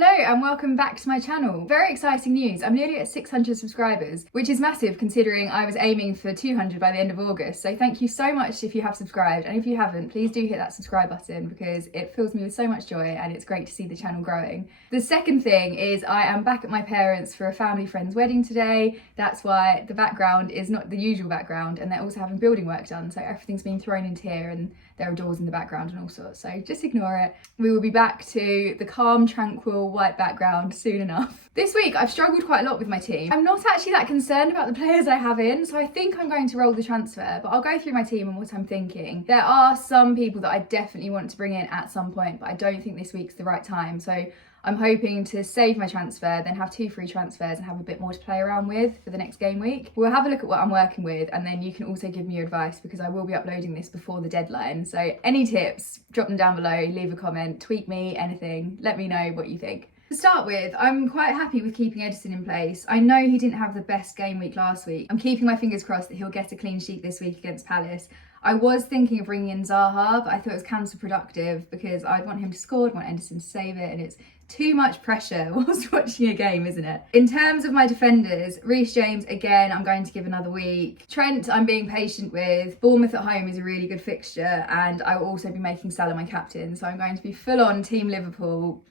Hello and welcome back to my channel. Very exciting news, I'm nearly at 600 subscribers, which is massive considering I was aiming for 200 by the end of August. So thank you so much if you have subscribed, and if you haven't, please do hit that subscribe button because it fills me with so much joy and it's great to see the channel growing. The second thing is I am back at my parents' for a family friend's wedding today. That's why the background is not the usual background, and they're also having building work done, so everything's been thrown into here and there are doors in the background and all sorts, so just ignore it. We will be back to the calm, tranquil, white background soon enough. This week I've struggled quite a lot with my team. I'm not actually that concerned about the players I have in, so I think I'm going to roll the transfer, but I'll go through my team and what I'm thinking. There are some people that I definitely want to bring in at some point, but I don't think this week's the right time, so I'm hoping to save my transfer, then have 2 free transfers and have a bit more to play around with for the next game week. We'll have a look at what I'm working with, and then you can also give me your advice because I will be uploading this before the deadline. So any tips, drop them down below, leave a comment, tweet me, anything. Let me know what you think. To start with, I'm quite happy with keeping Edison in place. I know he didn't have the best game week last week. I'm keeping my fingers crossed that he'll get a clean sheet this week against Palace. I was thinking of bringing in Zaha, but I thought it was counterproductive because I'd want him to score, I'd want Edison to save it, and it's too much pressure whilst watching a game, isn't it? In terms of my defenders, Reece James, again, I'm going to give another week. Trent, I'm being patient with. Bournemouth at home is a really good fixture, and I will also be making Salah my captain, so I'm going to be full on Team Liverpool.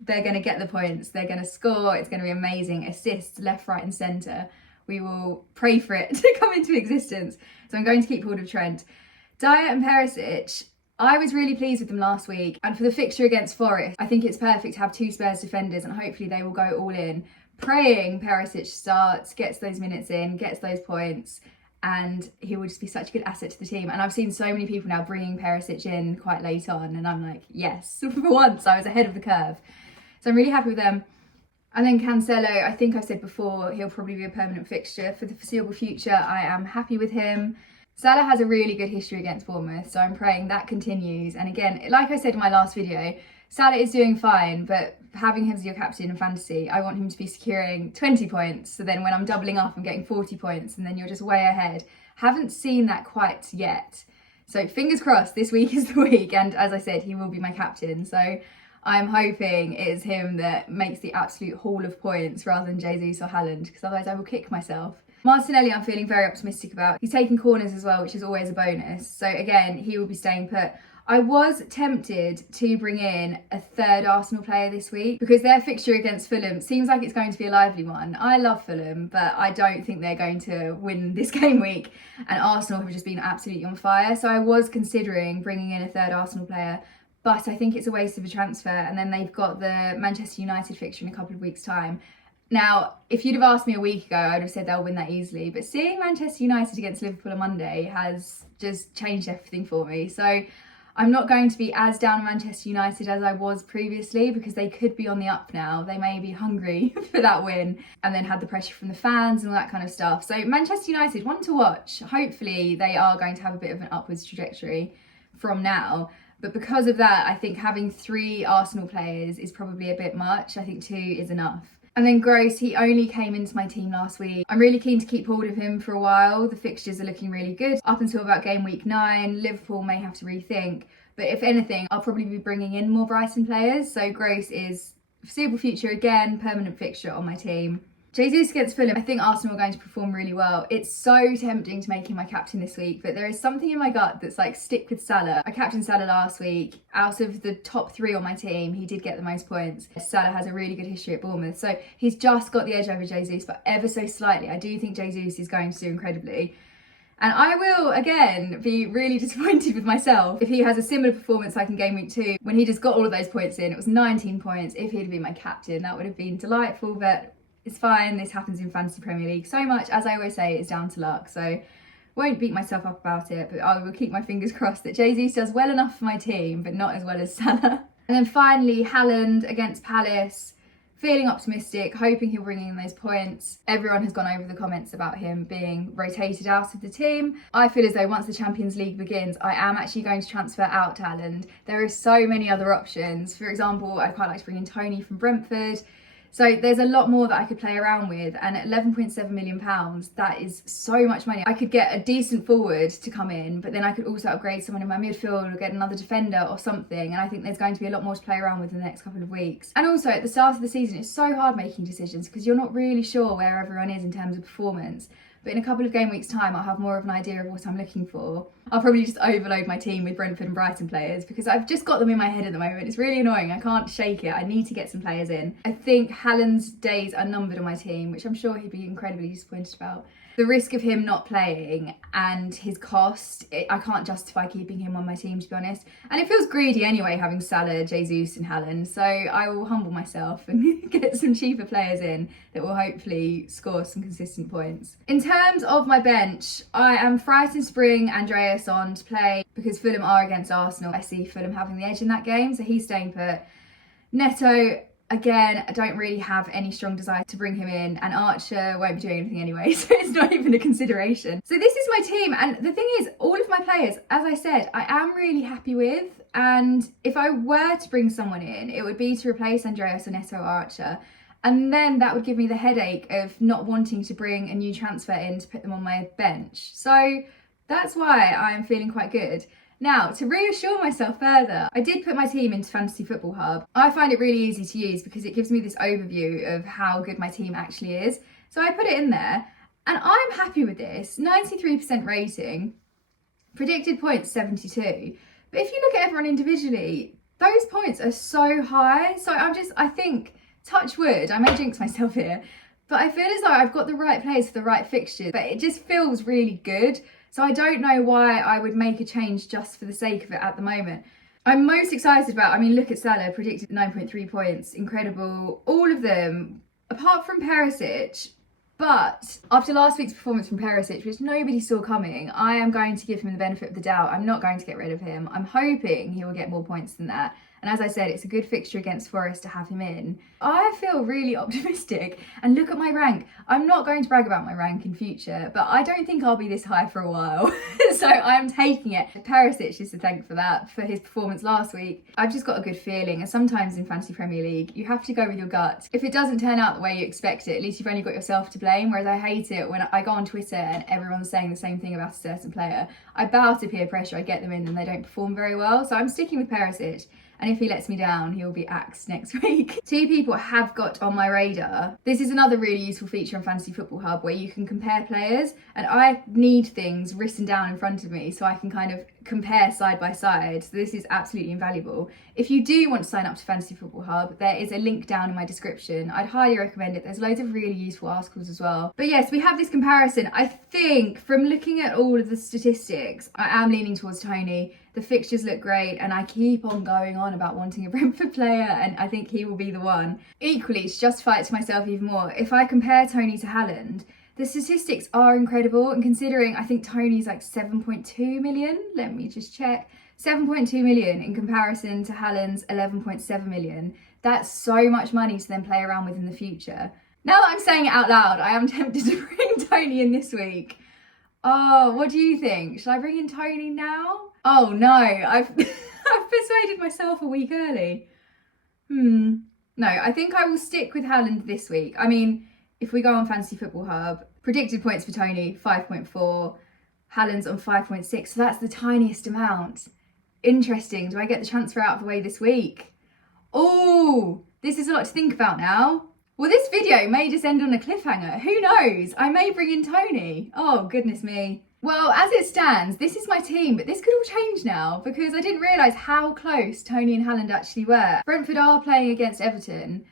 They're going to get the points, they're going to score, it's going to be amazing. Assists left, right and centre. We will pray for it to come into existence. So I'm going to keep hold of Trent. Dyer and Perisic, I was really pleased with them last week, and for the fixture against Forest, I think it's perfect to have 2 Spurs defenders and hopefully they will go all in. Praying Perisic starts, gets those minutes in, gets those points, and he will just be such a good asset to the team. And I've seen so many people now bringing Perisic in quite late on, and I'm like, yes, for once I was ahead of the curve. So I'm really happy with them. And then Cancelo, I think I said before, he'll probably be a permanent fixture for the foreseeable future. I am happy with him. Salah has a really good history against Bournemouth, so I'm praying that continues. And again, like I said in my last video, Salah is doing fine, but having him as your captain in fantasy, I want him to be securing 20 points. So then when I'm doubling up, I'm getting 40 points, and then you're just way ahead. Haven't seen that quite yet. So fingers crossed, this week is the week. And as I said, he will be my captain. So I'm hoping it is him that makes the absolute haul of points rather than Jesus or Haaland, because otherwise I will kick myself. Martinelli, I'm feeling very optimistic about. He's taking corners as well, which is always a bonus. So again, he will be staying put. I was tempted to bring in a third Arsenal player this week because their fixture against Fulham seems like it's going to be a lively one. I love Fulham, but I don't think they're going to win this game week. And Arsenal have just been absolutely on fire. So I was considering bringing in a third Arsenal player, but I think it's a waste of a transfer. And then they've got the Manchester United fixture in a couple of weeks' time. Now, if you'd have asked me a week ago, I'd have said they'll win that easily. But seeing Manchester United against Liverpool on Monday has just changed everything for me. So I'm not going to be as down on Manchester United as I was previously because they could be on the up now. They may be hungry for that win and then had the pressure from the fans and all that kind of stuff. So Manchester United, one to watch. Hopefully they are going to have a bit of an upwards trajectory from now. But because of that, I think having 3 Arsenal players is probably a bit much. I think 2 is enough. And then Gross, he only came into my team last week. I'm really keen to keep hold of him for a while. The fixtures are looking really good. Up until about game week 9, Liverpool may have to rethink. But if anything, I'll probably be bringing in more Brighton players. So Gross is foreseeable future, again, permanent fixture on my team. Jesus against Fulham, I think Arsenal are going to perform really well. It's so tempting to make him my captain this week, but there is something in my gut that's like, stick with Salah. I captained Salah last week. Out of the top 3 on my team, he did get the most points. Salah has a really good history at Bournemouth, so he's just got the edge over Jesus, but ever so slightly. I do think Jesus is going to do incredibly. And I will, again, be really disappointed with myself if he has a similar performance like in game week 2, when he just got all of those points in. It was 19 points. If he'd been my captain, that would have been delightful, but it's fine. This happens in Fantasy Premier League so much. As I always say, it's down to luck. So won't beat myself up about it, but I will keep my fingers crossed that Jesus does well enough for my team, but not as well as Salah. And then finally, Haaland against Palace. Feeling optimistic, hoping he'll bring in those points. Everyone has gone over the comments about him being rotated out of the team. I feel as though once the Champions League begins, I am actually going to transfer out Haaland. There are so many other options. For example, I quite like to bring in Toney from Brentford. So there's a lot more that I could play around with, and at £11.7 million, that is so much money. I could get a decent forward to come in, but then I could also upgrade someone in my midfield or get another defender or something, and I think there's going to be a lot more to play around with in the next couple of weeks. And also at the start of the season, it's so hard making decisions because you're not really sure where everyone is in terms of performance. But in a couple of game weeks' time, I'll have more of an idea of what I'm looking for. I'll probably just overload my team with Brentford and Brighton players because I've just got them in my head at the moment. It's really annoying. I can't shake it. I need to get some players in. I think Haaland's days are numbered on my team, which I'm sure he'd be incredibly disappointed about. The risk of him not playing and his cost, I can't justify keeping him on my team, to be honest. And it feels greedy anyway, having Salah, Jesus and Haaland. So I will humble myself and get some cheaper players in that will hopefully score some consistent points. In terms of my bench, I am frightened to bring Andreas on to play because Fulham are against Arsenal. I see Fulham having the edge in that game, so he's staying put. Neto, again, I don't really have any strong desire to bring him in, and Archer won't be doing anything anyway, so it's not even a consideration. So this is my team, and the thing is, all of my players, as I said, I am really happy with, and if I were to bring someone in, it would be to replace Andreas or Neto or Archer, and then that would give me the headache of not wanting to bring a new transfer in to put them on my bench. So that's why I'm feeling quite good. Now, to reassure myself further, I did put my team into Fantasy Football Hub. I find it really easy to use because it gives me this overview of how good my team actually is. So I put it in there, and I'm happy with this. 93% rating, predicted points 72. But if you look at everyone individually, those points are so high. So I think, touch wood, I may jinx myself here, but I feel as though I've got the right players for the right fixtures, but it just feels really good. So I don't know why I would make a change just for the sake of it at the moment. I'm most excited about, look at Salah, predicted 9.3 points, incredible. All of them, apart from Perisic. But after last week's performance from Perisic, which nobody saw coming, I am going to give him the benefit of the doubt. I'm not going to get rid of him. I'm hoping he will get more points than that. And as I said, it's a good fixture against Forest to have him in. I feel really optimistic. And look at my rank. I'm not going to brag about my rank in future, but I don't think I'll be this high for a while. So I'm taking it. Perisic is to thank for that, for his performance last week. I've just got a good feeling. And sometimes in Fantasy Premier League, you have to go with your gut. If it doesn't turn out the way you expect it, at least you've only got yourself to blame. Whereas I hate it when I go on Twitter and everyone's saying the same thing about a certain player. I bow to peer pressure. I get them in and they don't perform very well. So I'm sticking with Perisic. And if he lets me down, he'll be axed next week. Two people have got on my radar. This is another really useful feature on Fantasy Football Hub where you can compare players, and I need things written down in front of me so I can kind of compare side by side. So this is absolutely invaluable. If you do want to sign up to Fantasy Football Hub, there is a link down in my description. I'd highly recommend it. There's loads of really useful articles as well. But yes, we have this comparison. I think from looking at all of the statistics, I am leaning towards Toney. The fixtures look great, and I keep on going on about wanting a Brentford player, and I think he will be the one. Equally, to justify it to myself even more, if I compare Toney to Haaland, the statistics are incredible, and considering I think Toney's like 7.2 million, let me just check, 7.2 million in comparison to Haaland's 11.7 million. That's so much money to then play around with in the future. Now that I'm saying it out loud, I am tempted to bring Toney in this week. Oh, what do you think? Should I bring in Toney now? Oh no, I've persuaded myself a week early. No, I think I will stick with Haaland this week. If we go on Fantasy Football Hub, predicted points for Toney, 5.4. Haaland's on 5.6, so that's the tiniest amount. Interesting, do I get the transfer out of the way this week? Oh, this is a lot to think about now. Well, this video may just end on a cliffhanger. Who knows? I may bring in Toney. Oh, goodness me. Well, as it stands, this is my team, but this could all change now because I didn't realise how close Toney and Haaland actually were. Brentford are playing against Everton,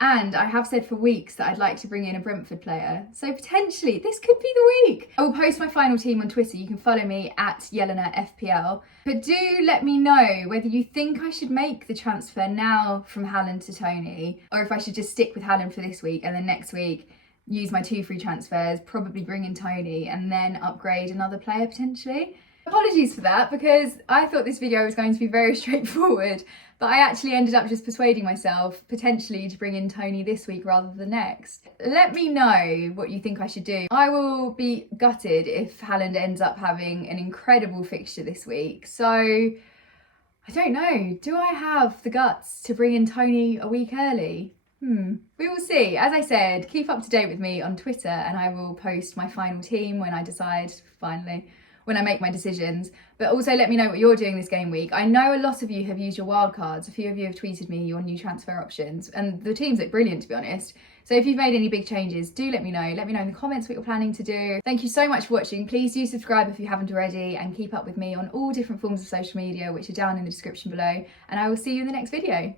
and I have said for weeks that I'd like to bring in a Brentford player. So potentially, this could be the week. I will post my final team on Twitter. You can follow me at Yelena FPL. But do let me know whether you think I should make the transfer now from Haaland to Toney, or if I should just stick with Haaland for this week and then next week use my 2 free transfers, probably bring in Toney and then upgrade another player potentially. Apologies for that because I thought this video was going to be very straightforward, but I actually ended up just persuading myself potentially to bring in Toney this week rather than next. Let me know what you think I should do. I will be gutted if Haaland ends up having an incredible fixture this week. So I don't know, do I have the guts to bring in Toney a week early? We will see. As I said, keep up to date with me on Twitter and I will post my final team when I decide, finally, when I make my decisions. But also let me know what you're doing this game week. I know a lot of you have used your wildcards. A few of you have tweeted me your new transfer options and the teams look brilliant, to be honest. So if you've made any big changes, do let me know. Let me know in the comments what you're planning to do. Thank you so much for watching. Please do subscribe if you haven't already and keep up with me on all different forms of social media, which are down in the description below. And I will see you in the next video.